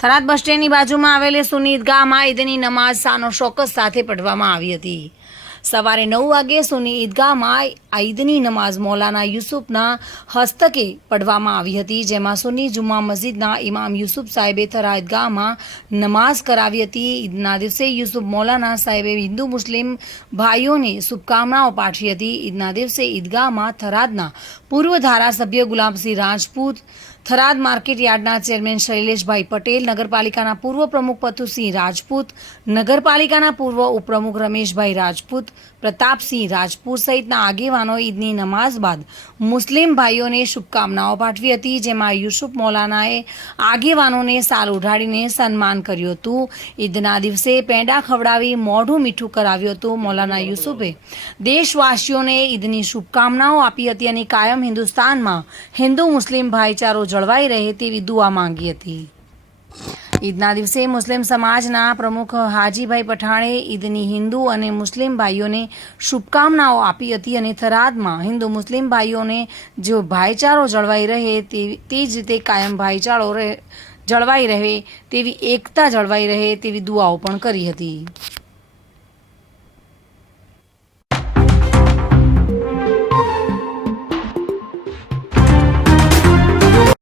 થરાદ બસ સ્ટેન્ડની બાજુમાં આવેલી સુન્ની ઈદગાહમાં ઈદની નમાઝ શાનો શૌકત સાથે પઢવામાં આવી હતી। સવારે 9 વાગે સુન્ની ઈદગાહમાં ઈદની નમાઝ મૌલાના યુસુફના હસ્તકે પઢવામાં આવી હતી, જેમાં સુન્ની જુમ્મા મસ્જિદના ઇમામ યુસુફ સાહેબે થરા ઈદગાહમાં નમાઝ કરાવી હતી। ઈદના દિવસે યુસુફ મૌલાના સાહેબે હિન્દુ મુસ્લિમ ભાઈઓને શુભકામનાઓ પાઠવી હતી। ઈદના દિવસે ઈદગાહમાં થરાદના પૂર્વ ધારાસભ્ય ગુલામસિંહ રાજપૂત, થરાદ માર્કેટ યાર્ડના ચેરમેન શૈલેષભાઈ પટેલ, નગરપાલિકાના પૂર્વ પ્રમુખ પથુસિંહ રાજપૂત, નગરપાલિકાના પૂર્વ ઉપપ્રમુખ રમેશભાઈ રાજપૂત, પ્રતાપસિંહ રાજપૂત સહિતના આગેવાનો ઈદની નમાઝ બાદ મુસ્લિમ ભાઈઓને શુભકામનાઓ પાઠવી હતી, જેમાં યુસુફ મૌલાનાએ આગેવાનોને સાલ ઉઢાડીને સન્માન કર્યું હતું। ઈદના દિવસે પેંડા ખવડાવી મોઢું મીઠું કરાવ્યું હતું। મૌલાના યુસુફે દેશવાસીઓને ઈદની શુભકામનાઓ આપી હતી અને કાયમ હિન્દુસ્તાનમાં હિન્દુ મુસ્લિમ ભાઈચારો જળવાઈ રહે તેવી દુઆ માંગી હતી। ઈદના દિવસે મુસ્લિમ સમાજના પ્રમુખ હાજીભાઈ પઠાણે ઈદની હિન્દુ અને મુસ્લિમ ભાઈઓને શુભકામનાઓ આપી હતી અને થરાદમાં હિન્દુ મુસ્લિમ ભાઈઓને જો ભાઈચારો જળવાઈ રહે તે જ રીતે કાયમ ભાઈચારો જળવાઈ રહે તેવી એકતા જળવાઈ રહે તેવી દુઆઓ પણ કરી હતી।